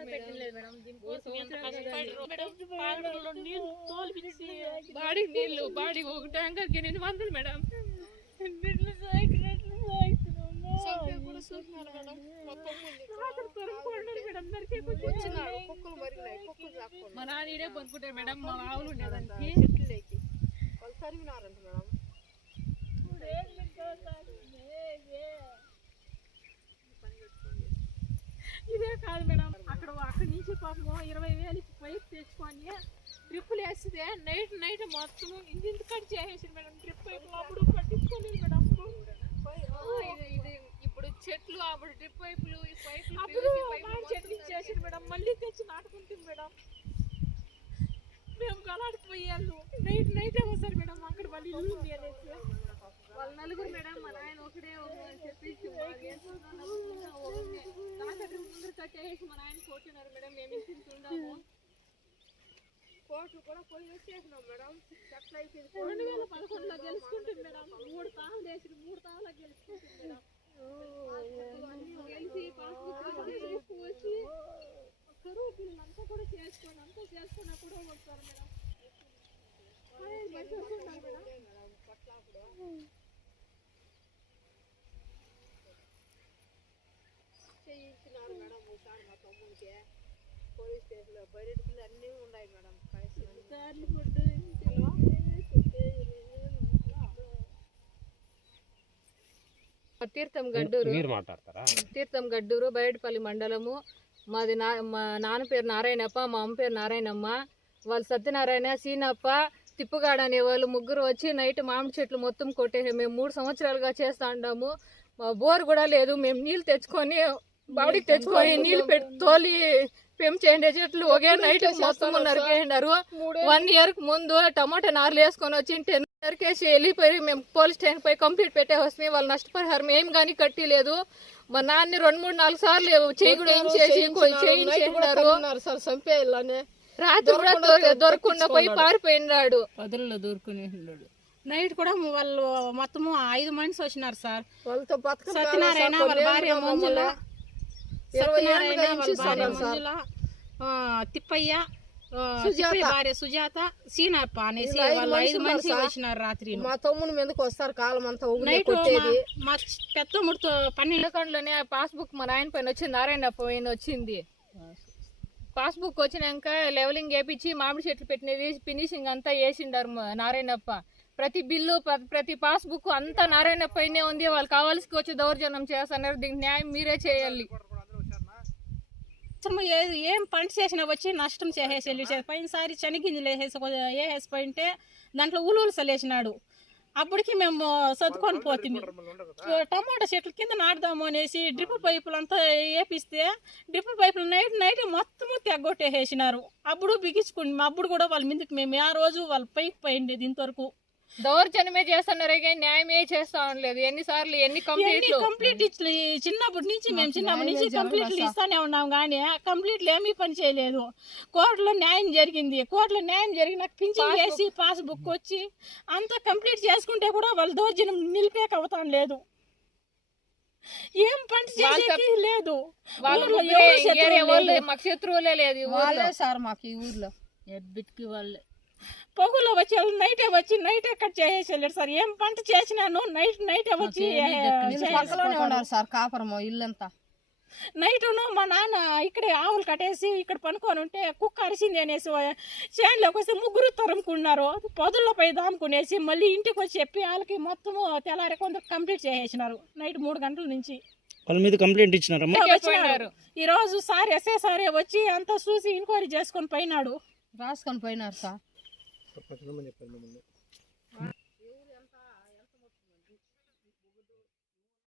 పెట్టలేదు మేడం. దీనికోసం ఎంత మేడం? నీళ్ళు బాడీ నీళ్ళు బాడీ ఒక ట్యాంకర్కి ఎనిమిది వందలు మేడం. మేడం మేడం మా నాన్న ఈడే కొనుక్కుంటారు మేడం మా ఆవులు ఉండేదానికి ఇదే కాదు మేడం అక్కడ అక్కడి నుంచి పాపం ఇరవై వేలు పైపు తెచ్చుకొని డ్రిప్పులు వేస్తే నైట్ నైట్ మొత్తం ఇంజిన్ కట్ చేసేసి మేడం. డ్రిప్ పైపులు అప్పుడు పట్టించుకోలేదు మేడం అప్పుడు ఆ, ఇది ఇది ఇప్పుడు చెట్లు అప్పుడు డ్రిప్ పైపులు ఈ పైపులు అప్పుడు చెట్లు ఇచ్చేసి మేడం. మళ్ళీ తెచ్చి నాటుకుంటుంది మేడం. మేము గలాడిపోయాళ్ళు నైట్ నైట్ వస్తారు మేడం అక్కడ వాళ్ళు ఇల్లు ఉంది అనేసి. వాళ్ళ నలుగురు మేడం మా నాయన ఒకడే ఒక చెప్పేసి తాకట్టు ముందర కట్టేసి మా నాయన కొట్టినారు మేడం. మేము ఇంటికి ఉండాము కోట్లు కూడా పోయి వచ్చేసినాం మేడం. రెండు వేల పదకొండులో గెలుచుకుంటుంది మేడం మూడు తాళ్ళు వేసి మూడు తాళ్ళ గెలుచుకుంటుంది మేడం గెలిచి పాస్బుక్ తీసుకువచ్చి కరువు బిల్లు అంతా కూడా చేసుకోండి అంతా చేసుకున్నా కూడా వస్తారు మేడం ఆయన మంచి వస్తున్నారు మేడం చేయించినారు మేడం ఒకసారి మా తమ్మునికి పోలీస్ స్టేషన్లో బయటకు అన్నీ ఉన్నాయి మేడం. సార్లు తీర్థం గడ్డూరు. మీరు మాట్లాడతారా? తీర్థం గడ్డూరు బయటపల్లి మండలము. మాది నా మా నాన్న పేరు నారాయణప్ప మా అమ్మ పేరు నారాయణమ్మ. వాళ్ళు సత్యనారాయణ సీనప్ప తిప్పుగాడ అనే వాళ్ళు ముగ్గురు వచ్చి నైట్ మామిడి చెట్లు మొత్తం కొట్టేసి మేము మూడు సంవత్సరాలుగా చేస్తా ఉంటాము మా బోర్ కూడా లేదు. మేము నీళ్ళు తెచ్చుకొని బావిడికి తెచ్చుకొని నీళ్ళు పెట్టి తోలి పెంచేయండి చెట్లు ఒకే నైట్ మొత్తం నరికేసినారు వన్ ఇయర్ ముందు టమాటా నార్లు వేసుకొని వచ్చి టెన్ నరికేసి వెళ్ళిపోయి మేము పోలీస్ స్టేషన్ పోయి కంప్లీట్ పెట్టే వస్తే వాళ్ళు నష్టపరిహారం ఏం కానీ కట్టిలేదు. మా నాన్న రెండు మూడు నాలుగు సార్లు చేయి కూడా ఏం చేసి చంపేయాలనే. రాత్రి కూడా దొర- దొరకకుండా పోయి పారిపోయినాడు. పదుల్లో దూరుకుని ఉన్నాడు. నైట్ కూడా వాళ్ళు మొత్తము ఐదు మనిషి వచ్చినారు సార్. వాళ్ళతో బతకం సత్యనారాయణ వాళ్ళ భార్య మంజుల. సత్యనారాయణ వాళ్ళ భార్య మంజుల. తిప్పయ్య భార్య సుజాత సీనప్ప అనేసి వాళ్ళు ఐదు మనిషి వచ్చినారు రాత్రి మా తమ్ముని మీదకి వస్తారు? కాలం అంతా నైట్ మా పెద్దమ్ముడితో పన్నెండు ఇళ్ళకండ్లోనే పాస్బుక్ మా నాయన పైన వచ్చింది. నారాయణ పైన వచ్చింది. పాస్బుక్ వచ్చినాక లెవెలింగ్ వేపించి మామిడి చెట్లు పెట్టినది ఫినిషింగ్ అంతా వేసిండారు మా నారాయణప్ప. ప్రతి బిల్లు ప్రతి పాస్బుక్ అంతా నారాయణ పైనే ఉంది. వాళ్ళు కావాల్సి వచ్చి దౌర్జన్యం చేస్తున్నారు. దీనికి న్యాయం మీరే చేయాలి. ఏది ఏం పంట చేసినా వచ్చి నష్టం చేసేసి వెళ్ళి పోయినసారి శనగింజలు వేసేసి వేసేసి పోయింటే దాంట్లో ఉలువలు చల్లేసినాడు అప్పటికి మేము సర్దుకొని పోతుంది టమాటా చెట్ల కింద నాటుదాము అనేసి డ్రిప్ పైపులు అంతా వేపిస్తే డ్రిప్ పైపులు నైట్ నైట్ మొత్తము తెగొట్టేసేసినారు. అప్పుడు బిగించుకుని అప్పుడు కూడా వాళ్ళ మీదకి మేము ఆ రోజు వాళ్ళ పైకి పోయిండేది ఇంతవరకు దౌర్జన్యమే చేస్తున్నారు. కానీ న్యాయమే చేస్తా ఉండలేదు. ఎన్నిసార్లు ఎన్ని కంప్లీట్లు? కంప్లీట్ చిన్నప్పటి నుంచి మేము చిన్నప్పటి నుంచి కంప్లీట్లు ఇస్తానే ఉన్నాం కానీ కంప్లీట్లు ఏమీ పని చేయలేదు. కోర్టులో న్యాయం జరిగింది. కోర్టులో న్యాయం జరిగినాక పింఛన్ వేసి పాస్బుక్ వచ్చి అంతా కంప్లీట్ చేసుకుంటే కూడా వాళ్ళు దౌర్జన్యం నిలిపేక అవుతాం లేదు. ఏం పని చేసేకి లేదు. వాళ్ళ శత్రువులు లేదు వాళ్ళే సార్ మాకు ఈ ఊర్లో. ఎబ్బిటికి వాళ్ళే. పొగులో వచ్చి నైటే వచ్చి నైటే కట్ చేసేసి వెళ్ళారు సార్. ఏం పంట చేసినాను? నైట్ నైటే వచ్చి పక్కలోనే ఉన్నారు సార్ కాపురము ఇల్లంతా. నైట్ను మా నాన్న ఇక్కడే ఆవులు కట్టేసి ఇక్కడ పనుకొని ఉంటే కుక్క అరిసింది అనేసి చేనులోకి వస్తే ముగ్గురు తరుముకున్నారు. పొదల్లో పోయి దాముకునేసి మళ్ళీ ఇంటికి వచ్చి చెప్పి వాళ్ళకి మొత్తము తెల్లారి కొంత కంప్లీట్ చేసేసినారు. నైట్ మూడు గంటల నుంచి. వాళ్ళ మీద కంప్లైంట్ ఇచ్చినారమ్మా వచ్చినారు. ఈ రోజు సార్ ఎస్ఏ సారే వచ్చి అంతా చూసి ఎంక్వైరీ చేసుకొని పోయినాడు. రాసుకొని పోయినారు సార్. పట్టుకోమని చెప్పారు మిమ్మల్ని.